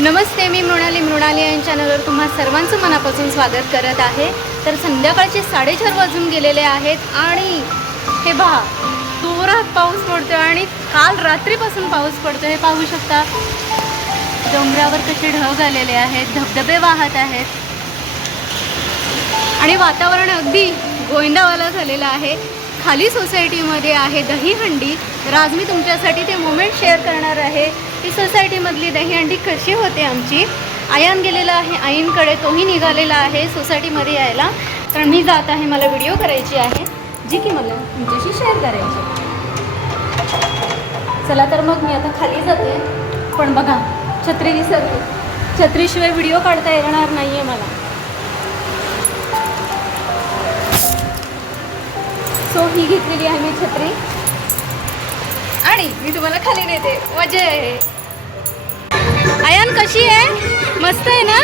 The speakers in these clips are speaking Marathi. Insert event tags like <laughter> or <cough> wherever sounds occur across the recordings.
नमस्ते मी मृणाली मृणाली या चॅनलवर तुम्हा सर्वांचं मनापासून स्वागत करत आहे. तर संध्याकाळचे साडेचार वाजून गेलेले आहेत आणि हे पहा जोरात पाऊस पडतो आणि काल रात्रीपासून पाऊस पडतो हे पाहू शकता. डोंगरावर कसे ढग आलेले आहेत धबधबे वाहत आहेत. आणि वातावरण अगदी गोविंदावाला झालेलं आहे. खाली सोसायटीमध्ये आहे दहीहंडी. तर आज मी तुमच्यासाठी ते मोमेंट शेअर करणार आहे. की सोसायटीमधली दहीहंडी कशी होते आमची? आयान गेलेला आहे आईंकडे तोही निघालेला आहे सोसायटीमध्ये यायला. तर मी जात आहे मला व्हिडिओ करायची आहे. जी की मला तुमच्याशी शेअर करायची चला तर मग मी आता खाली जाते. पण बघा छत्री विसरते छत्रीशिवाय व्हिडिओ काढता येणार नाही आहे मला. सो ही घेतलेली आहे मी छत्री. आणि मी तुम्हाला खाली नेते. मजा आहे आयान कशी आहे? मस्त आहे ना?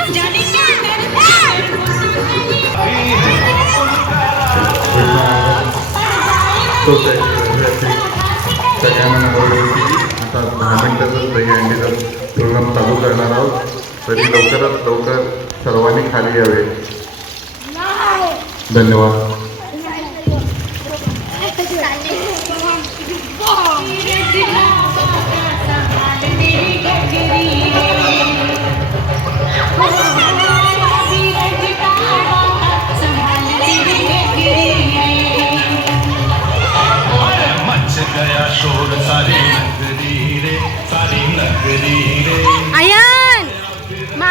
सगळ्यांना आता दहा मिनटातच दही अंडीचा प्रोग्राम चालू करणार आहोत तरी लवकरात लवकर सर्वांनी खाली यावे धन्यवाद.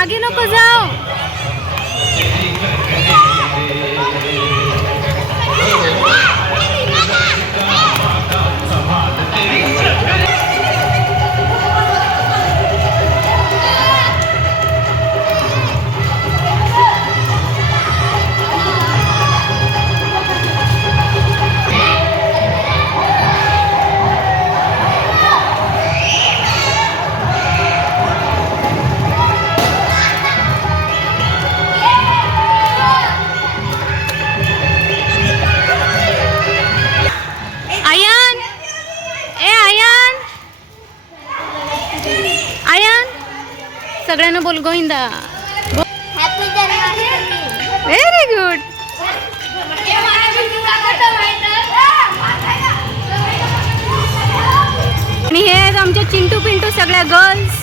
मागे नको जाऊ आणि हे आहेत आमच्या चिंटू पिंटू सगळ्या गर्ल्स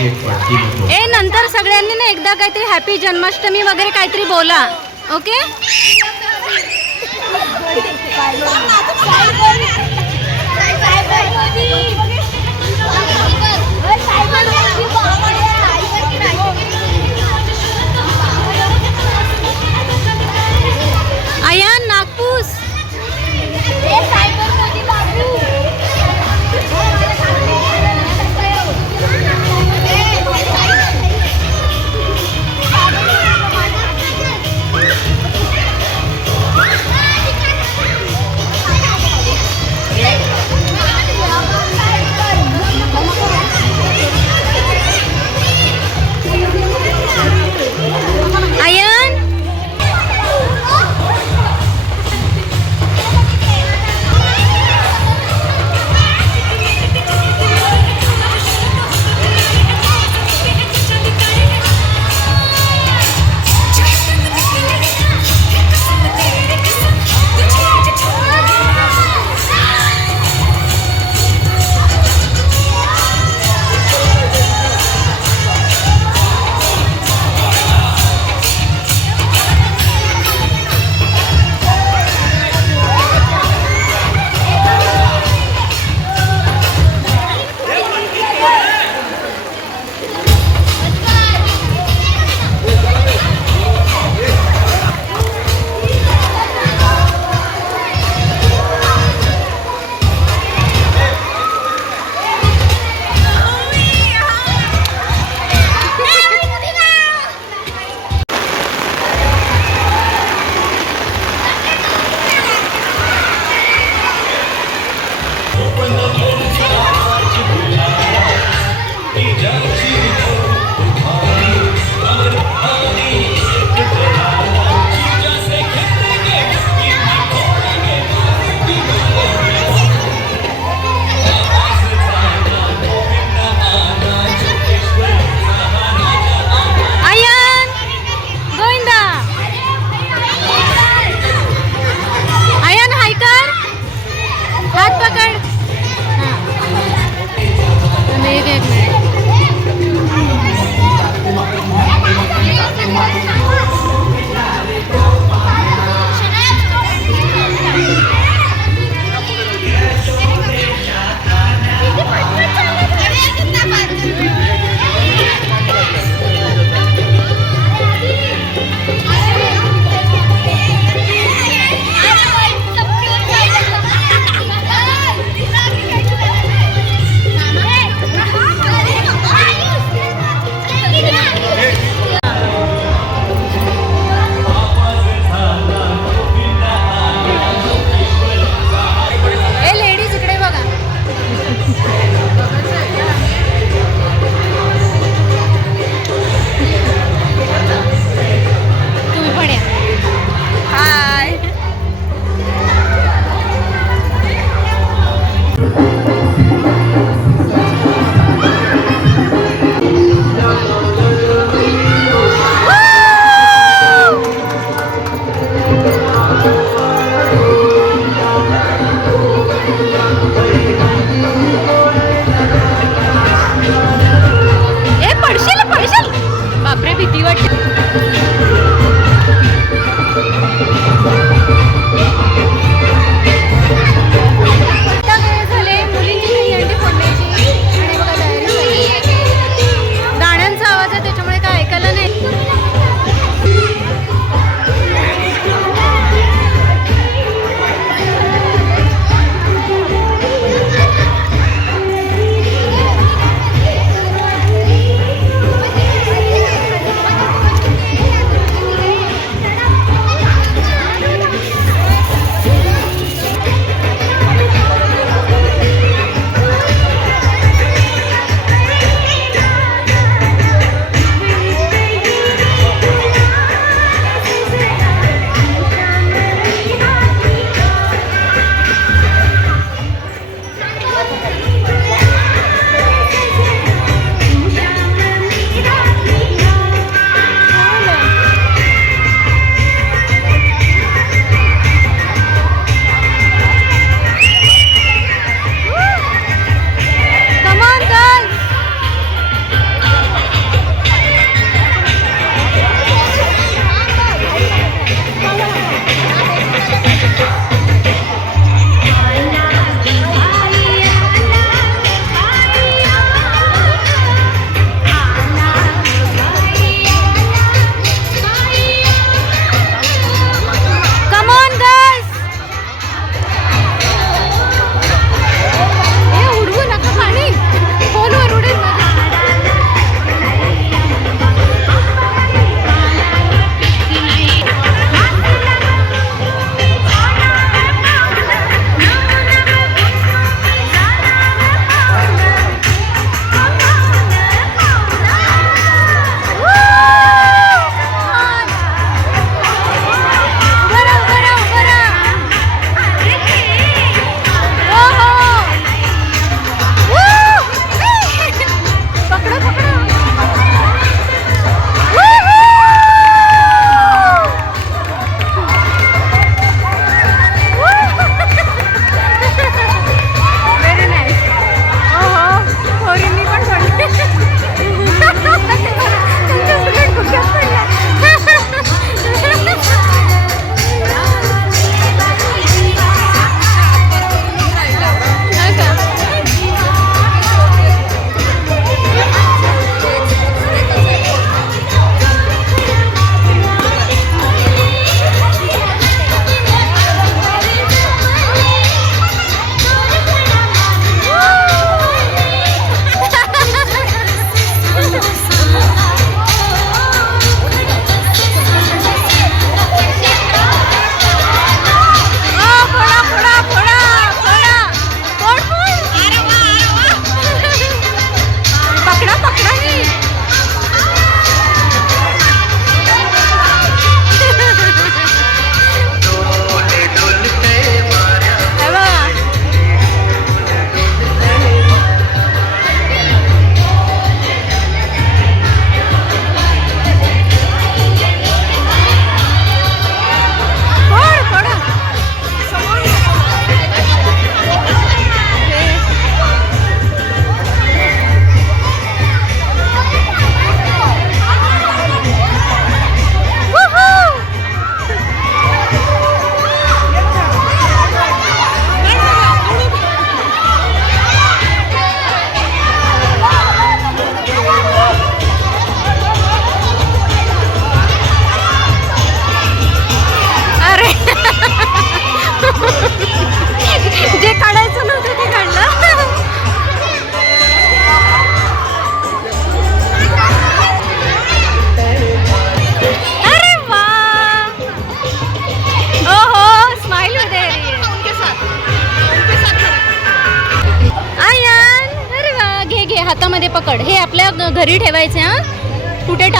ए नंतर सगळ्यांनी ना एकदा काहीतरी हॅपी जन्माष्टमी वगैरे काहीतरी बोला. ओके? आयान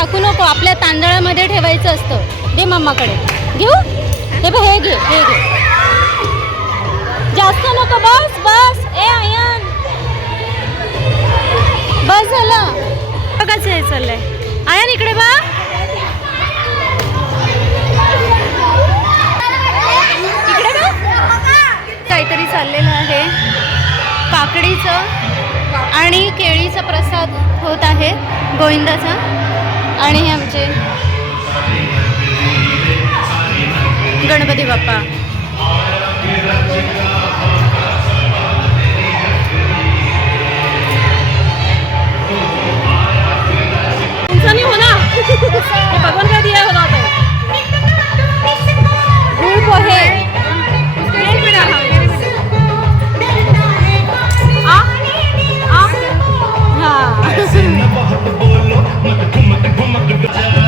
टाकू नको. आपल्या तांदळामध्ये ठेवायचं असतं. दे मम्माकडे. घेऊ? हे बघ हे घे हे घे. जास्त नको बस बस. ए आयन. बस झालं. बघा हे चाललंय. आयन इकडे बा इकडे काहीतरी चाललेलं आहे. काकडीचं आणि केळीचा प्रसाद होत आहे गोविंदाचा. आणि हे आमचे गणपती बाप्पा. <laughs> भगवान का दिया होता खूप आहे. Bumakadaja.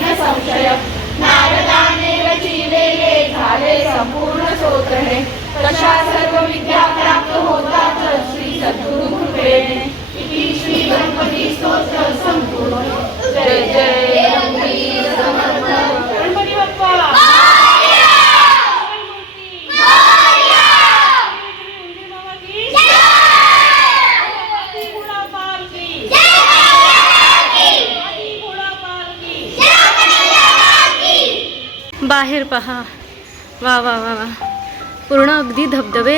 धबधबे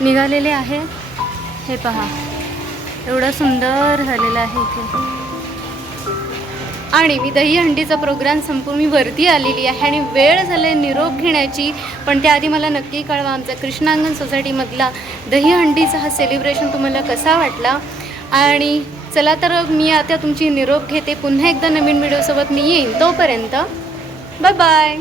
निघालेले आहेत हे पहा एवढं सुंदर झालेलं आहे इथे. आणि मी दहीहंडीचा प्रोग्राम संपून मी वरती आलेली आहे आणि वेळ झाले निरोप घेण्याची. पण त्याआधी मला नक्की कळवा आमचा कृष्णांगण सोसायटीमधला दहीहंडीचा हा सेलिब्रेशन तुम्हाला कसा वाटला? आणि चला तर मी आता तुमची निरोप घेते. पुन्हा एकदा नवीन व्हिडिओसोबत मी येईन तोपर्यंत. Bye bye